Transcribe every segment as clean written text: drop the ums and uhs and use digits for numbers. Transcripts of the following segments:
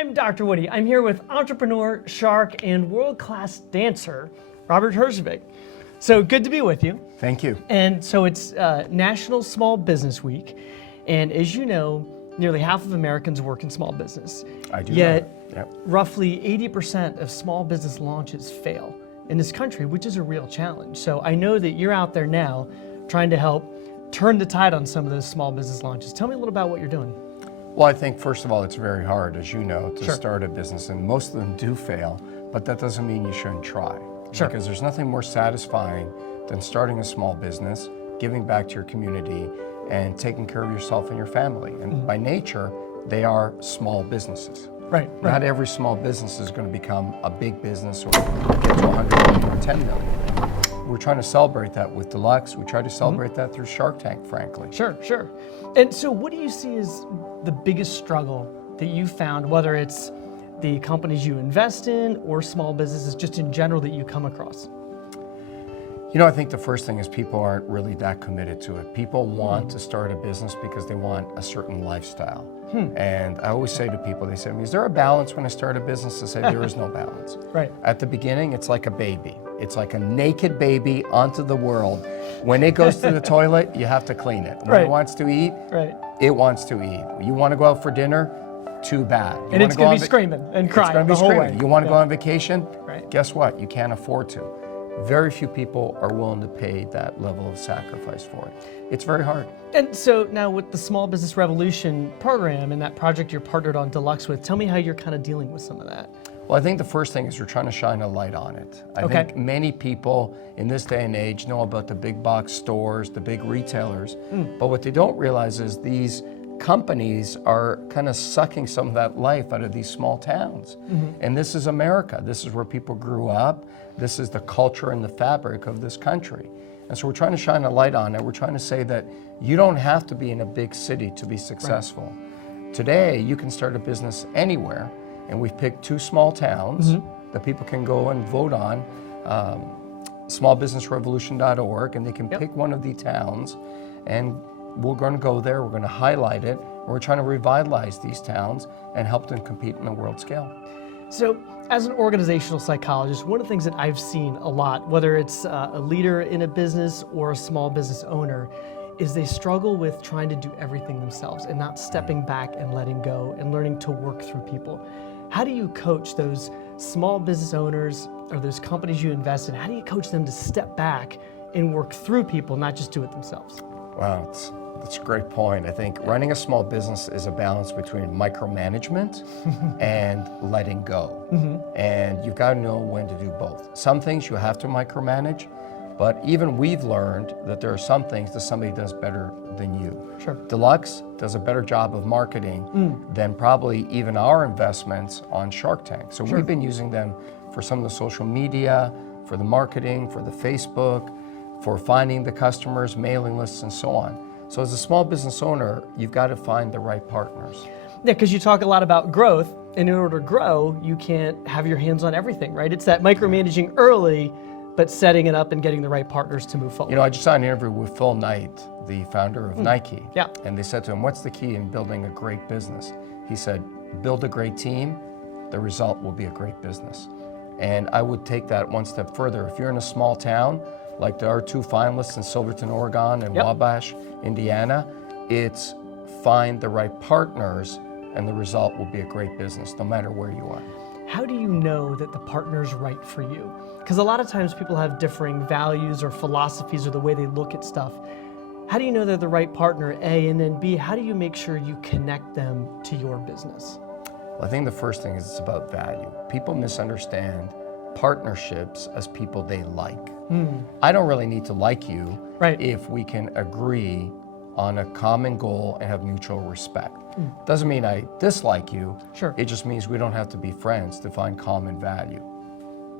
I'm Dr. Woody. I'm here with entrepreneur, shark, and world-class dancer, Robert Herjavec. So good to be with you. Thank you. And so it's National Small Business Week. And as you know, nearly half of Americans work in small business. I do Yet, know that. Yep. roughly 80% of small business launches fail in this country, which is a real challenge. So I know that you're out there now trying to help turn the tide on some of those small business launches. Tell me a little about what you're doing. Well, I think first of all, it's very hard, as you know, to Sure. start a business, and most of them do fail, but that doesn't mean you shouldn't try. Sure. Because there's nothing more satisfying than starting a small business, giving back to your community, and taking care of yourself and your family. And by nature, they are small businesses. Right. Not every small business is going to become a big business or get to 100 million or 10 million. We're trying to celebrate that with Deluxe. We try to celebrate that through Shark Tank, frankly. Sure. And so what do you see as the biggest struggle that you found, whether it's the companies you invest in or small businesses just in general that you come across? You know, I think the first thing is people aren't really that committed to it. People want to start a business because they want a certain lifestyle. And I always say to people, they say to me, is there a balance when I start a business? I say, there is no balance. Right. At the beginning, it's like a baby. It's like a naked baby onto the world. When it goes to the toilet, you have to clean it. When Right. it wants to eat, Right. it wants to eat. You want to go out for dinner? Too bad. You And wanna it's go going on to be screaming and crying It's going to the be whole screaming. way. You want to Yeah. go on vacation? Right. Guess what? You can't afford to. Very few people are willing to pay that level of sacrifice for it. It's very hard. And so now with the Small Business Revolution program and that project you're partnered on Deluxe with, tell me how you're kind of dealing with some of that. Well, I think the first thing is we're trying to shine a light on it. I Okay. think many people in this day and age know about the big box stores, the big retailers, but what they don't realize is these companies are kind of sucking some of that life out of these small towns. And this is America. This is where people grew up. This is the culture and the fabric of this country. And so we're trying to shine a light on it. We're trying to say that you don't have to be in a big city to be successful. Today, you can start a business anywhere, and we've picked 2 small towns that people can go and vote on, smallbusinessrevolution.org, and they can pick one of the towns, and we're going to go there, we're going to highlight it, and we're trying to revitalize these towns and help them compete in the world scale. So as an organizational psychologist, one of the things that I've seen a lot, whether it's a leader in a business or a small business owner, is they struggle with trying to do everything themselves and not stepping back and letting go and learning to work through people. How do you coach those small business owners or those companies you invest in? How do you coach them to step back and work through people, not just do it themselves? Wow, that's a great point. I think running a small business is a balance between micromanagement and letting go. And you've got to know when to do both. Some things you have to micromanage, but even we've learned that there are some things that somebody does better than you. Sure. Deluxe does a better job of marketing than probably even our investments on Shark Tank. So we've been using them for some of the social media, for the marketing, for the Facebook, for finding the customers, mailing lists, and so on. So as a small business owner, you've got to find the right partners. Yeah, because you talk a lot about growth, and in order to grow, you can't have your hands on everything, right? It's that micromanaging early, but setting it up and getting the right partners to move forward. You know, I just saw an interview with Phil Knight, the founder of Nike. Yeah. And they said to him, what's the key in building a great business? He said, build a great team, the result will be a great business. And I would take that one step further. If you're in a small town, like there are 2 finalists in Silverton, Oregon and Wabash, Indiana, it's find the right partners and the result will be a great business, no matter where you are. How do you know that the partner's right for you? Because a lot of times people have differing values or philosophies or the way they look at stuff. How do you know they're the right partner, A, and then B, how do you make sure you connect them to your business? Well, I think the first thing is it's about value. People misunderstand partnerships as people they like. I don't really need to like you if we can agree on a common goal and have mutual respect. Doesn't mean I dislike you. Sure. It just means we don't have to be friends to find common value.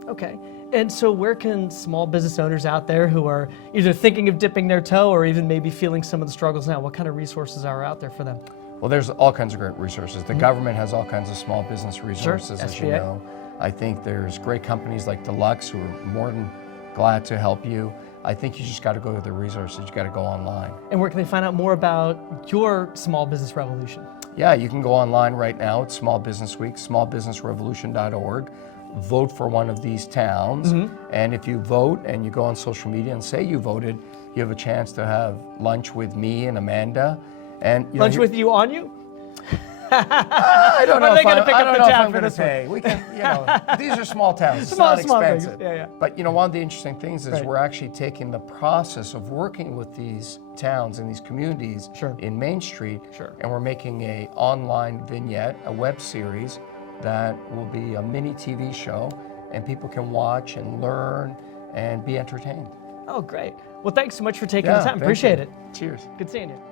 Okay. And so where can small business owners out there who are either thinking of dipping their toe or even maybe feeling some of the struggles now, what kind of resources are out there for them? Well, there's all kinds of great resources. The government has all kinds of small business resources, as you SBA. know. I think there's great companies like Deluxe who are more than glad to help you. I think you just got to go to the resources. You got to go online. And where can they find out more about your small business revolution? Yeah, you can go online right now. It's Small Business Week, smallbusinessrevolution.org. Vote for one of these towns. And if you vote and you go on social media and say you voted, you have a chance to have lunch with me and Amanda. And Lunch with you on you? I don't know Are they if gonna I'm, pick I up don't the know if tab I'm for going to this one? pay. We can, these are small towns. It's Small not things. expensive. Yeah. But one of the interesting things is Right. we're actually taking the process of working with these towns and these communities Sure. in Main Street, Sure. and we're making a online vignette, a web series that will be a mini TV show, and people can watch and learn and be entertained. Oh, great. Well, thanks so much for taking Yeah, the time. thank Appreciate you. it. Cheers. Good seeing you.